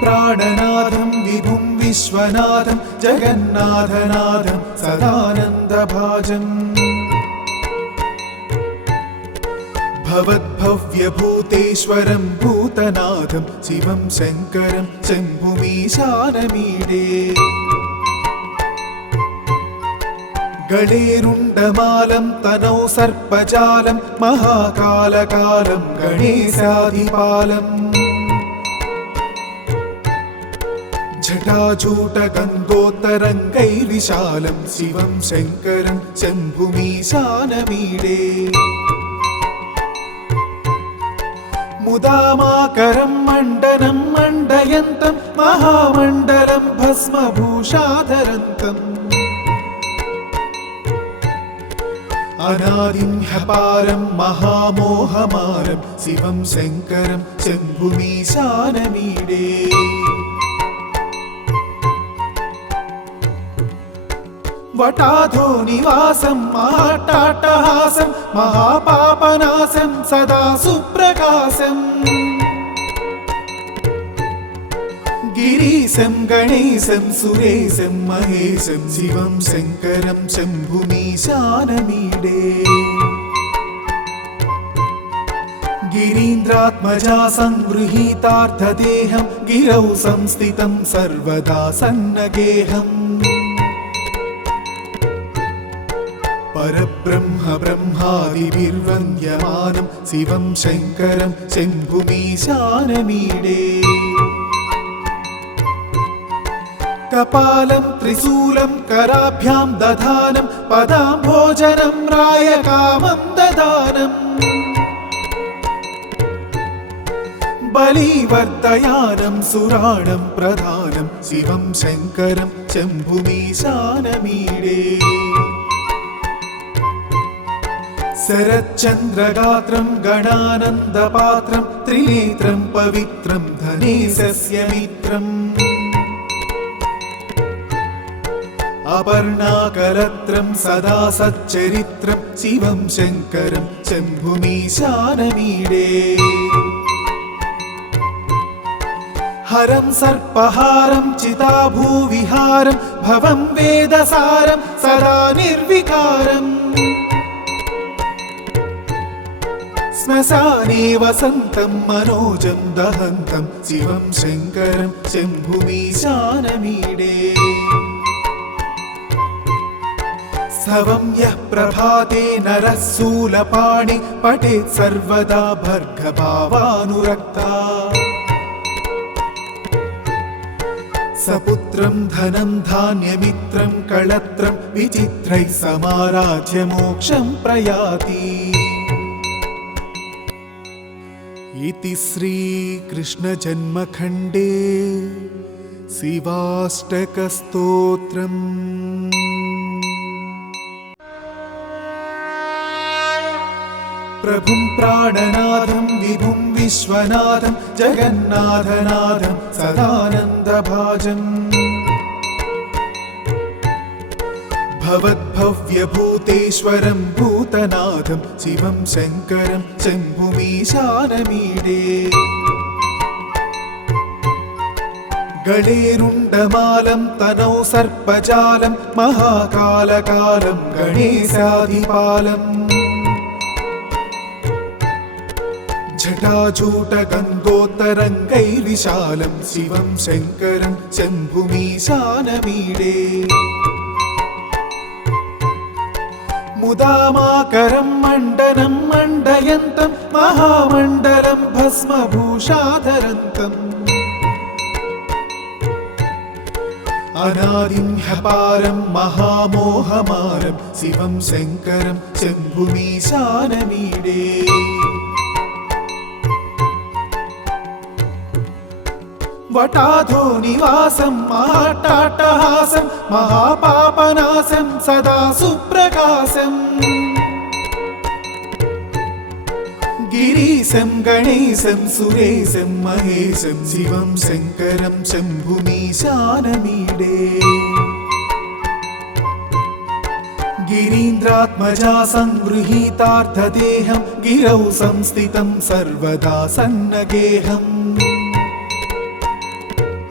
प्राणनाथं विभुं विश्वनाथं जगन्नाथनाथं सदानन्दभाजम् भवद्भव्यभूतेश्वरं भूतनाथं शिवं शङ्करं शम्भुमीशानमीडे गणेरुण्डमालं तनौ सर्पजालं महाकालकालं गणेशाधिपालम् जटाजूटगङ्गोत्तरङ्गैर्विशालं शिवं शङ्करं शम्भुमीशानमीडे मुदामाकरं मण्डनं मण्डयन्तं महामण्डलं भस्मभूषाधरन्तम् अनादिं ह्यपारं महामोहमारं शिवं शङ्करं शम्भुमीशानमीडे वटाधो निवासं महाट्टाट्टहासं महापापनाशं सदा सुप्रकाशं गिरीशं गणेशं सुरेशं महेशं शिवं शङ्करं शम्भुमीशानमीडे गिरीन्द्रात्मजा संगृहीतार्थदेहं गिरौ संस्थितं सर्वदा सन्नगेहम् परब्रह्म ब्रह्मादिभिर्वन्द्यमानं शिवं शङ्करं शम्भुमीशानमीडे कपालं त्रिशूलं कराभ्यां दधानं पदाम्भोजनं रायकामं ददानम् बलिवर्धयानं सुराणं प्रधानं शिवं शङ्करं शम्भुमीशानमीडे शरच्चन्द्रगात्रं गणानन्दपात्रं त्रिनेत्रं पवित्रं धनेशस्य मित्रम् अपर्णाकलत्रं सदा सच्चरित्रं शिवं शङ्करं शम्भुमीशानमीडे हरं सर्पहारं चिताभूविहारं भवं वेदसारं सदा निर्विकारम् श्मशाने वसन्तं मनोजं दहन्तं शिवं शङ्करं शम्भुमीशानमीडे स्तवं यः प्रभाते नरः शूलपाणि पठेत् सर्वदा भर्गभावानुरक्ता सपुत्रं धनं धान्यमित्रं कळत्रं विचित्रैः समाराध्य मोक्षं प्रयाति इति श्रीकृष्णजन्मखण्डे शिवाष्टकस्तोत्रम्। प्रभुं प्राणनाथं विभुं विश्वनाथं जगन्नाथनाथं सदानन्दभाजम् भवद्भव्यभूतेश्वरं भूतनाथं शिवं शङ्करं शम्भुमीशानमीडे गणेरुण्डमालं तनौ सर्पजालं महाकालकालं गणेशाधिपालम् जटाजूटगङ्गोत्तरङ्गैर्विशालं शिवं शङ्करं शम्भुमीशानमीडे मुदामाकरं मण्डनं मण्डयन्तं महामण्डलं भस्मभूषाधरन्तम् अनादिं ह्यपारं महामोहमारं शिवं शङ्करं शम्भुमीशानमीडे वटाधो निवासं महाट्टाट्टहासं महापापनाशं सदा सुप्रकाशम् गिरीशं गणेशं सुरेशं महेशं शिवं शङ्करं शम्भुमीशानमीडे गिरीन्द्रात्मजा संगृहीतार्थदेहं गिरौ संस्थितं सर्वदा सन्नगेहम्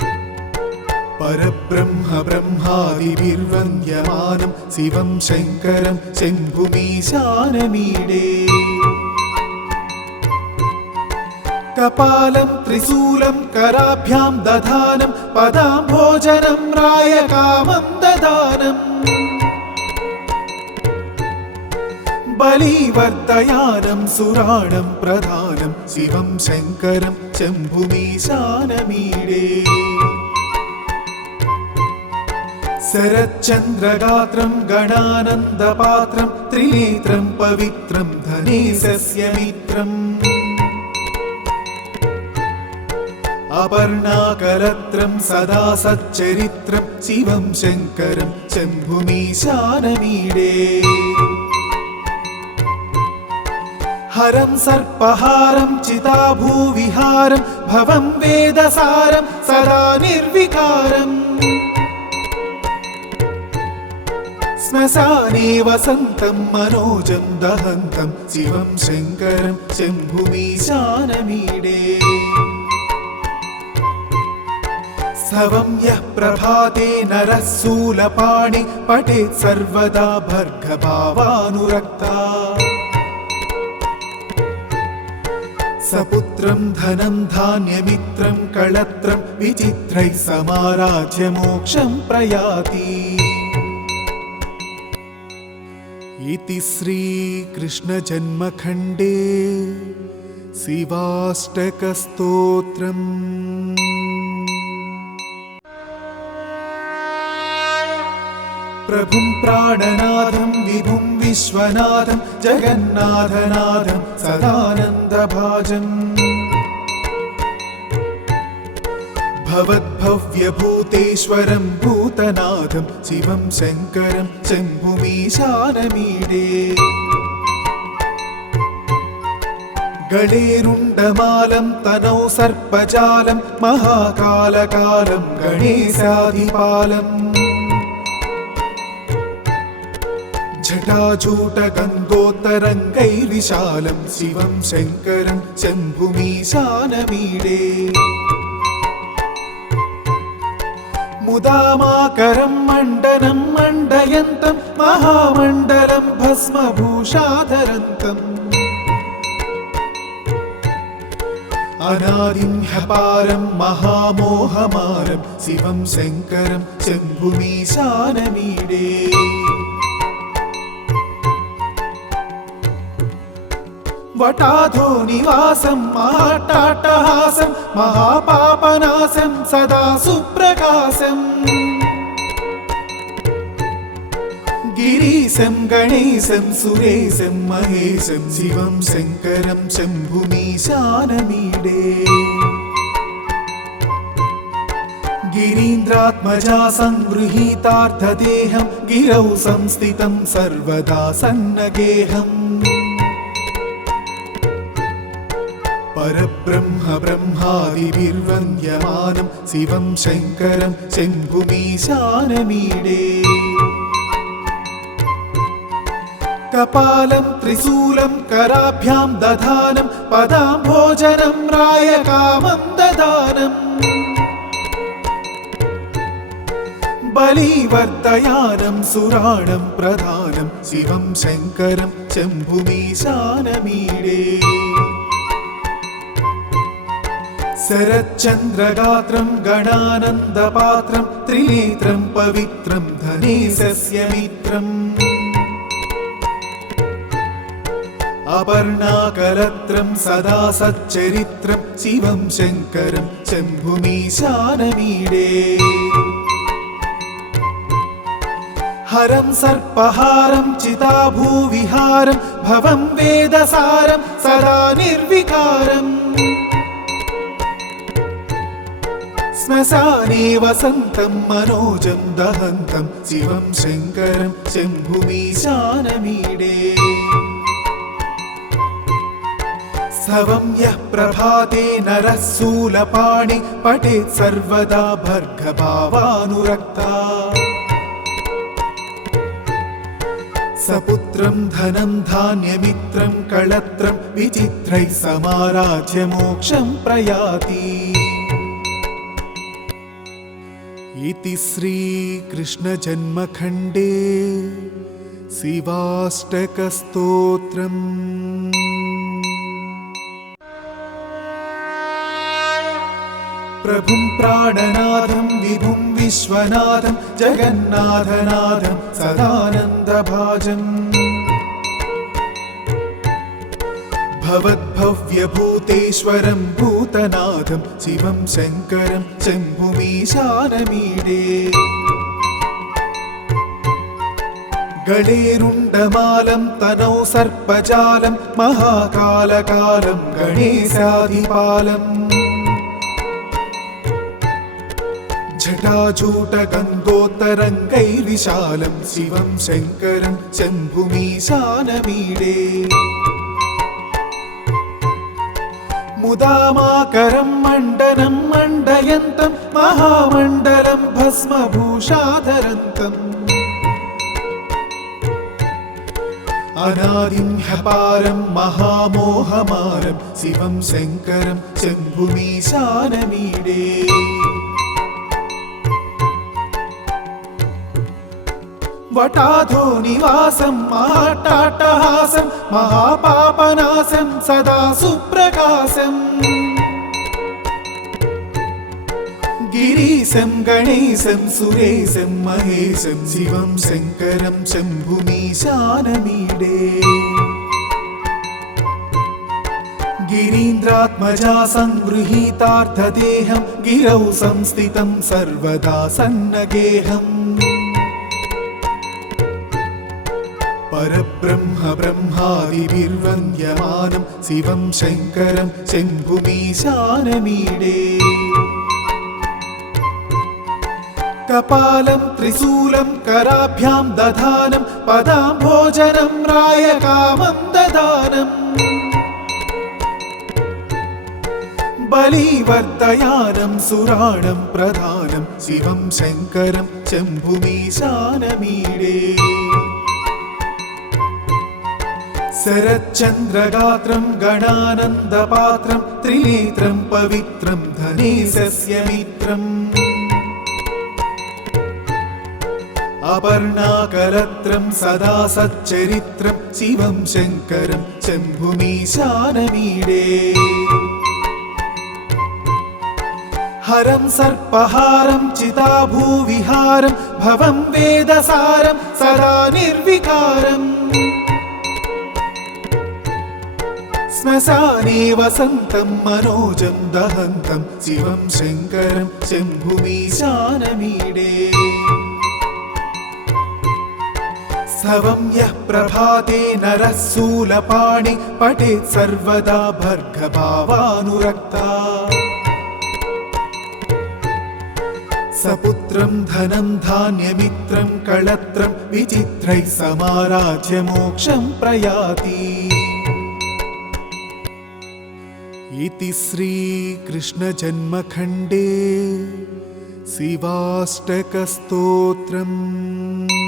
परब्रह्म ब्रह्मादिभिर्वन्द्यमानं शिवं शङ्करं शम्भुमीशानमीडे कपालं त्रिशूलं कराभ्यां दधानं पदाम्भोजनं रायकामं ददानम् बलिवर्धयानं सुराणं प्रधानं शिवं शङ्करं शम्भुमीशानमीडे शरच्चन्द्रगात्रं गणानन्दपात्रं त्रिनेत्रं पवित्रं धनेशस्य मित्रम् अपर्णाकलत्रं सदा सच्चरित्रं शिवं शङ्करं शम्भुमीशानमीडे हरं सर्पहारं चिताभूविहारं भवं वेदसारं सदा निर्विकारम् श्मशाने वसन्तं मनोजं दहन्तं शिवं शङ्करं शम्भुमीशानमीडे स्तवं यः प्रभाते नरः शूलपाणि पठेत् सर्वदा भर्गभावानुरक्ता सपुत्रं धनं धान्यमित्रं कळत्रं विचित्रैः समाराध्य मोक्षं प्रयाति इति श्रीकृष्णजन्मखण्डे शिवाष्टकस्तोत्रम् प्रभुं प्राणनाथं विभुं विश्वनाथं जगन्नाथनाथं सदानन्दभाजम् भवद्भव्यभूतेश्वरं भूतनाथं शिवं शङ्करं शम्भुमीशानमीडे गणेरुण्डमालं तनौ सर्पजालं महाकालकालं गणेशाधिपालम् जटाजूटगन्धोत्तरङ्गैर्विशालं शिवं शङ्करं शम्भुमीशानमीडे मुदामाकरं मण्डनं मण्डयन्तं महामण्डलं भस्मभूषाधरन्तम् अनादिं ह्यपारं महामोहमारं शिवं शङ्करं शम्भुमीशानमीडे वटाधो निवासं महाट्टाट्टहासं महापापनाशं सदा सुप्रकाशम् गिरीशं गणेशं सुरेशं महेशं शिवं शङ्करं शम्भुमीशानमीडे गिरीन्द्रात्मजा संगृहीतार्थदेहं गिरौ संस्थितं सर्वदा सन्नगेहम् परब्रह्म ब्रह्मादिभिर्वन्द्यमानं शिवं शङ्करं शम्भुमीशानमीडे कपालं त्रिशूलं कराभ्यां दधानं पदाम्भोजनं रायकामं ददानम् बलिवर्धयानं सुराणं प्रधानं शिवं शङ्करं शम्भुमीशानमीडे शरच्चन्द्रगात्रं गणानन्दपात्रं त्रिनेत्रं पवित्रं धनेशस्य मित्रम् अपर्णाकलत्रं सदा सच्चरित्रं शिवं शङ्करं शम्भुमीशानमीडे हरं सर्पहारं चिताभूविहारं भवं वेदसारं सदा निर्विकारम् श्मशाने वसन्तं मनोजं दहन्तं शिवं शङ्करं शम्भुमीशानमीडे स्तवं यः प्रभाते नरः शूलपाणि पठेत् सर्वदा भर्गभावानुरक्ता सपुत्रं धनं धान्यमित्रं कळत्रं विचित्रैः समाराध्य मोक्षं प्रयाति इति श्रीकृष्णजन्मखण्डे शिवाष्टकस्तोत्रम्। प्रभुं प्राणनाथं विभुं विश्वनाथं जगन्नाथनाथं सदानन्दभाजम् भवद्भव्यभूतेश्वरं भूतनाथं शिवं शङ्करं शम्भुमीशानमीडे गणेरुण्डमालं तनौ सर्पजालं महाकालकालं गणेशाधिपालम् जटाजूटगङ्गोत्तरङ्गैर्विशालं शिवं शङ्करं शम्भुमीशानमीडे मुदामाकरं मण्डनं मण्डयन्तं महामण्डलं भस्मभूषाधरन्तम् अनादिं ह्यपारं महामोहमारं शिवं शङ्करं शम्भुमीशानमीडे वटाधो निवासं महाट्टाट्टहासं महापापनाशं सदा सुप्रकाशम् गिरीशं गणेशं सुरेशं महेशं शिवं शङ्करं शम्भुमीशानमीडे गिरीन्द्रात्मजा संगृहीतार्थदेहं गिरौ संस्थितं सर्वदा सन्नगेहम् परब्रह्म ब्रह्मादिभिर्वन्द्यमानं शिवं शङ्करं शम्भुमीशानमीडे कपालं त्रिशूलं कराभ्यां दधानं पदाम्भोजनं रायकामं ददानम् बलिवर्धयानं सुराणं प्रधानं शिवं शङ्करं शम्भुमीशानमीडे शरच्चन्द्रगात्रं गणानन्दपात्रं त्रिनेत्रं पवित्रं धनेशस्य मित्रम् अपर्णाकलत्रं सदा सच्चरित्रं शिवं शङ्करं शम्भुमीशानमीडे हरं सर्पहारं चिताभूविहारं भवं वेदसारं सदा निर्विकारम् श्मशाने वसन्तं मनोजं दहन्तं शिवं शङ्करं शम्भुमीशानमीडे स्तवं यः प्रभाते नरः शूलपाणि पठेत् सर्वदा भर्गभावानुरक्ता सपुत्रं धनं धान्यमित्रं कळत्रं विचित्रैः समाराध्य मोक्षं प्रयाति। इति श्रीकृष्णजन्मखण्डे शिवाष्टकस्तोत्रम्।